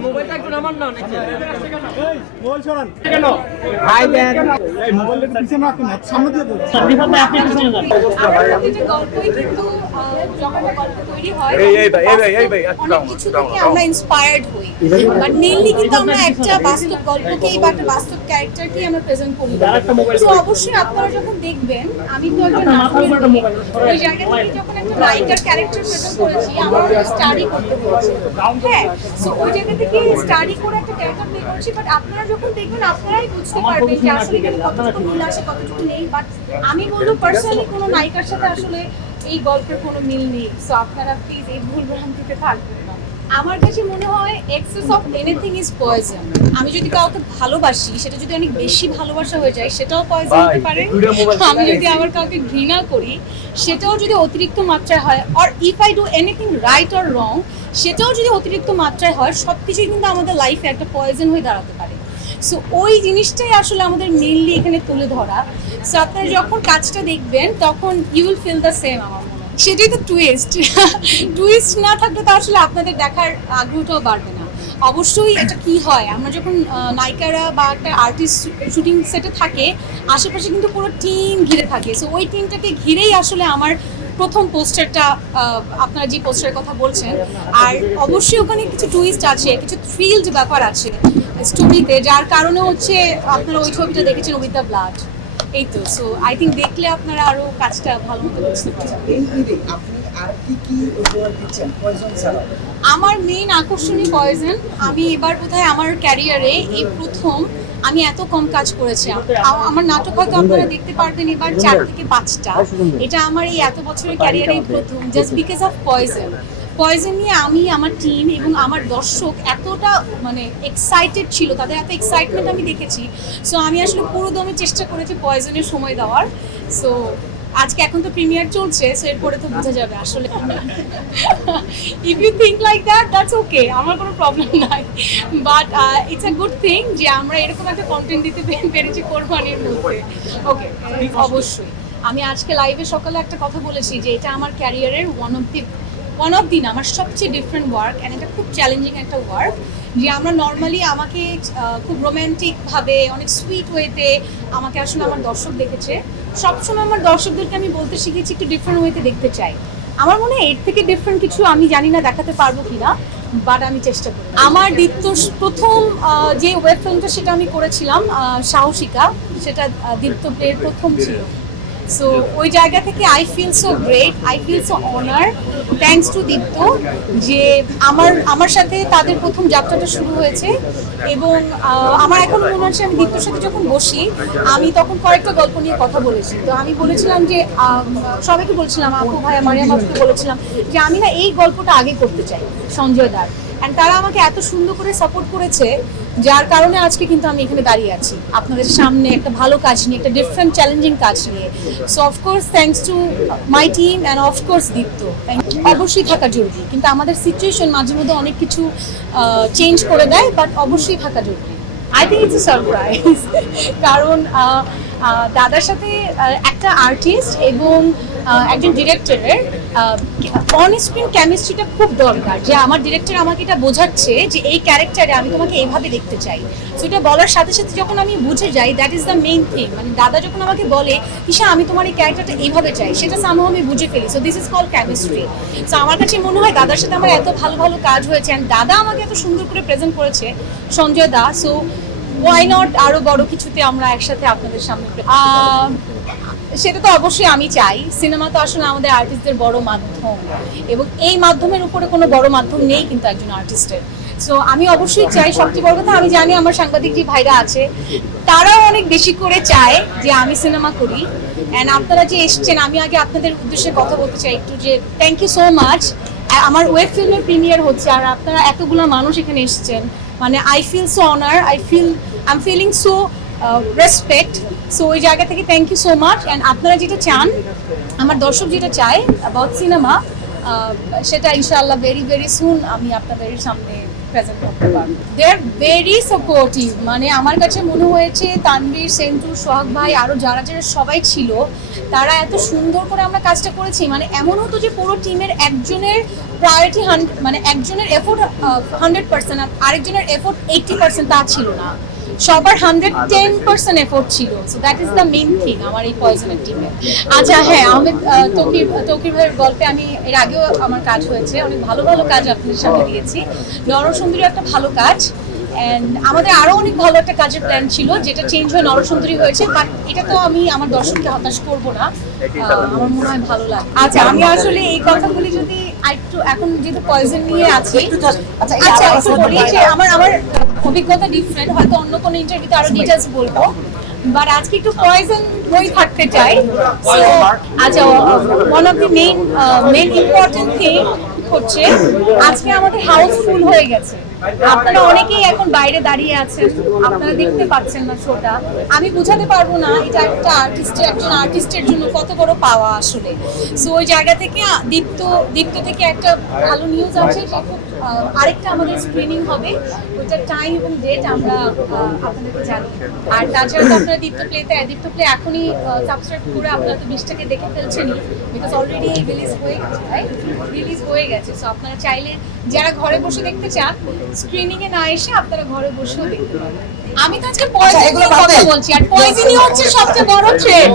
মোবাইলটা একটু নামান না মোবাইল সরান কেন ভাই দেন এই মোবাইলটা পিছনে রাখুন সামনে দিয়ে দেন আপনি পিছনে যান প্রতিটা গল্পই কিন্তু যখন গল্প তৈরি হয় এই অনেক কিছু থেকে আমরা ইন্সপায়ার্ড হই বাট মেইনলি কিন্তু আমরা একটা বাস্তব গল্পকেই বা একটা বাস্তব ক্যারেক্টারকেই আমরা প্রেজেন্ট করি তো অবশ্যই আপনারা যখন দেখবেন আমি তো একটা ওই জায়গা থেকে যখন একটা নায়িকার ক্যারেক্টার প্রেজেন্ট করেছি আমার স্টাডি করতে হয়েছে হ্যাঁ সো ওই জায়গা থেকে স্টাডি করে একটা ক্যারেক্টার প্লে করেছি বাট আপনারা যখন দেখবেন আপনারাই বুঝতে পারবেন যে আসলে এখানে কতটুকু মিল আছে কতটুকু নেই বাট আমি বলবো পার্সোনালি কোনো নায়িকার সাথে আসলে এই গল্পের কোনো মিল নেই সো আপনারা প্লিজ এই ভুল ভ্রান্তিতে থাকবেন না আমার কাছে মনে হয় access of anything is poison আমি যদি কাউকে ভালোবাসি সেটা যদি অনেক বেশি ভালোবাসা হয়ে যায় সেটাও পয়জন হতে পারে আমি যদি আমার কাউকে ঘৃণা করি সেটাও যদি অতিরিক্ত মাত্রায় হয় or if I do anything right or wrong সেটাও যদি অতিরিক্ত মাত্রায় হয় সব কিছুই কিন্তু আমাদের লাইফে একটা পয়জন হয়ে দাঁড়াতে পারে সো ওই জিনিসটাই আসলে আমাদের মেইনলি এখানে তুলে ধরা সো আপনারা যখন কাজটা দেখবেন তখন you will feel the same আমার মনে হয় সেটাই তো টুইস্ট টুইস্ট না থাকলে তো আসলে আপনাদের দেখার আগ্রহটাও বাড়বে না অবশ্যই এটা কি হয় আমরা যখন নায়িকারা বা একটা আর্টিস্ট শুটিং সেটে থাকে আশেপাশে কিন্তু পুরো টিম ঘিরে থাকে সো ওই টিমটাকে ঘিরেই আসলে আমার প্রথম পোস্টারটা আপনারা যে পোস্টারের কথা বলছেন আর অবশ্যই ওখানে কিছু টুইস্ট আছে কিছু থ্রিলড ব্যাপার আছে স্টোরিতে যার কারণে হচ্ছে আপনারা ওই ছবিটা দেখেছেন উইথ দ্য ব্লাড এই তো সো আই থিঙ্ক দেখলে আপনারা আরো কাজটা ভালো মতো বুঝতে পারবেন আমার মেইন আকর্ষণীয় পয়জন আমি এবার বোধহয় আমার ক্যারিয়ারে এই প্রথম আমি এত কম কাজ করেছি আমার নাটক হয়তো আপনারা দেখতে পারবেন এবার 4 থেকে 5টা এটা আমার এই এত বছরের ক্যারিয়ারে প্রথম জাস্ট বিকজ অফ পয়জন নিয়ে আমি আমার টিম এবং আমার দর্শক এতটা মানে এক্সাইটেড ছিল তাদের এত এক্সাইটমেন্ট আমি দেখেছি সো আমি আসলে পুরো দমে চেষ্টা করেছি পয়জনের সময় দেওয়ার সো আজকে এখন তো প্রিমিয়ার চলছে সো এরপরে তো বোঝা যাবে আসলে if you think like that's okay আমার কোনো প্রবলেম নাই but it's a good thing যে আমরা এরকম একটা কন্টেন্ট দিতে পেরেছি কোরবানির মধ্যে ওকে অবশ্যই আমি আজকে লাইভে সকালে একটা কথা বলেছি যে এটা আমার ক্যারিয়ারের ওয়ান অফ দিন আমার সবচেয়ে ডিফারেন্ট ওয়ার্ক অ্যান্ড এটা খুব চ্যালেঞ্জিং একটা ওয়ার্ক যে আমরা নর্মালি আমাকে খুব রোম্যান্টিকভাবে অনেক সুইট ওয়েতে আমাকে আসলে আমার দর্শক দেখেছে সবসময় আমার দর্শকদেরকে আমি বলতে শিখেছি একটু ডিফারেন্ট ওয়েতে দেখতে চাই আমার মনে হয় এর থেকে ডিফারেন্ট কিছু আমি জানি না দেখাতে পারবো কিনা বাট আমি চেষ্টা করি আমার দীপ্তর প্রথম যে ওয়েব ফিল্মটা সেটা আমি করেছিলাম সাহসিকা সেটা দীপ্ত প্লের প্রথম ছিল সো ওই জায়গা থেকে I feel so great I feel so honour thanks to Deepto যে আমার সাথে তাদের প্রথম যাত্রাটা শুরু হয়েছে এবং আমার এখন মনে হচ্ছে আমি দীপ্তর সাথে যখন বসি আমি তখন কয়েকটা গল্প নিয়ে কথা বলেছি তো আমি বলেছিলাম যে সবাইকে বলছিলাম আপু ভাইয়া মারিয়াম আপুকে বলেছিলাম যে আমি না এই গল্পটা আগে করতে চাই সঞ্জয় দার অ্যান্ড তারা আমাকে এত সুন্দর করে সাপোর্ট করেছে যার কারণে আজকে কিন্তু আমি এখানে দাঁড়িয়ে আছি আপনাদের সামনে একটা ভালো কাজ নিয়ে একটা ডিফারেন্ট চ্যালেঞ্জিং কাজ নিয়ে so of course thanks to my team and of course Deepto অবশ্যই থাকা জরুরি কিন্তু আমাদের সিচুয়েশন মাঝে মধ্যে অনেক কিছু চেঞ্জ করে দেয় বাট অবশ্যই থাকা জরুরি I think it's a surprise কারণ দাদার সাথে একটা আর্টিস্ট এবং একজন ডিরেক্টরের অন স্ক্রিন কেমিস্ট্রিটা খুব দরকার যে আমার ডিরেক্টর আমাকে এটা বোঝাচ্ছে যে এই ক্যারেক্টারে আমি তোমাকে এইভাবে দেখতে চাই সো এটা বলার সাথে সাথে যখন আমি বুঝে যাই that is the main thing মানে দাদা যখন আমাকে বলে ঈশা আমি তোমার এই ক্যারেক্টারটা এইভাবে চাই সেটা সামহাও আমি বুঝে ফেলি so this is call chemistry so আমার কাছে মনে হয় দাদার সাথে আমার এত ভালো ভালো কাজ হয়েছে অ্যান্ড দাদা আমাকে এত সুন্দর করে প্রেজেন্ট করেছে সঞ্জয় দা সো ওয়াই নট আরো বড় কিছুতে আমরা একসাথে আপনাদের সামনে সেটা তো অবশ্যই আমি চাই সিনেমা তো আসলে আমাদের আর্টিস্টদের বড় মাধ্যম এবং এই মাধ্যমের উপরে কোনো বড় মাধ্যম নেই কিন্তু একজন আর্টিস্টের সো আমি অবশ্যই চাই সবচেয়ে বড় কথা আমি জানি আমার সাংবাদিক যে ভাইরা আছে তারাও অনেক বেশি করে চায় যে আমি সিনেমা করি অ্যান্ড আপনারা যে এসছেন আমি আগে আপনাদের উদ্দেশ্যে কথা বলতে চাই একটু যে থ্যাংক ইউ সো মাচ আমার ওয়েব ফিল্মের প্রিমিয়ার হচ্ছে আর আপনারা এতগুলো মানুষ এখানে এসছেন মানে I feel so honour I am feeling so respect so ওই জায়গা থেকে thank you so much and আপনারা যেটা চান আমার দর্শক যেটা চায় অ্যাবাউট সিনেমা সেটা ইনশাআল্লাহ ভেরি ভেরি সুন আমি আপনাদের সামনে প্রেজেন্ট করতে পারবো। দে আর ভেরি সাপোর্টিভ, মানে আমার কাছে মনে হয়েছে তানভীর, সেন্টু, সোহাগ ভাই আরো যারা যারা সবাই ছিল তারা এত সুন্দর করে আমরা কাজটা করেছি। মানে এমন হতো যে পুরো টিমের একজনের প্রায়োরিটি মানে একজনের এফোর্ট 100% আর আরেকজনের এফোর্ট 80% তা ছিল না, সবার 110% এফোর্ট ছিল। So that is the main thing আমার এই পয়জনের টিমে। আচ্ছা হ্যাঁ, আহমেদ তৌকির ভাইয়ের গল্পে আমি এর আগেও আমার কাজ হয়েছে, অনেক ভালো ভালো কাজ আপনাদের সামনে দিয়েছি। নরসুন্দরী একটা ভালো কাজ, অ্যান্ড আমাদের আরো অনেক ভালো একটা কাজের প্ল্যান ছিল যেটা চেঞ্জ হয়ে নরসুন্দরী হয়েছে, বাট এটা তো আমি আমার দর্শককে হতাশ করব না, আমার মনে হয় ভালো লাগে। আচ্ছা আমি আসলে এই কথাগুলি যদি একটু এখন যেহেতু পয়জন নিয়ে আছি, আচ্ছা একটু বলি যে আমার অভিজ্ঞতা ডিফারেন্ট, হয়তো অন্য কোনো ইন্টারভিউতে আরো ডিটেলস বলবো, বাট আজকে একটু পয়জন বই থাকতে চাই। সো আচ্ছা, one of the main important thing হচ্ছে আজকে আমাদের হাউস ফুল হয়ে গেছে। আপনারা অনেকেই এখন বাইরে দাঁড়িয়ে আছেন, আপনারা দেখতে পাচ্ছেন না শোটা। আমি বুঝাতে পারবো না এটা একটা একজন আর্টিস্টের জন্য কত বড় পাওয়া আসলে। সো ওই জায়গা থেকে দীপ্ত থেকে একটা ভালো নিউজ আছে যে খুব আরেকটা আমাদের স্ক্রিনিং হবে, ওইটার টাইম এবং ডেট আমরা আপনাদেরকে জানি। আর তাছাড়া তো আপনারা দীপ্ত প্লে এখনই সাবস্ক্রাইব করে আপনারা তো 20টাকে দেখে ফেলছেনই, বিকজ অলরেডি রিলিজ হয়ে গেছে। সো আপনারা চাইলে যারা ঘরে বসে দেখতে চান, স্ক্রিনিং এ না এসে আপনারা ঘরে বসেও দেখতে পারেন। আমি তো আজকে পয়জন নিয়ে কথা বলছি, আর পয়জনই হচ্ছে সবচেয়ে বড় ট্রেন্ড।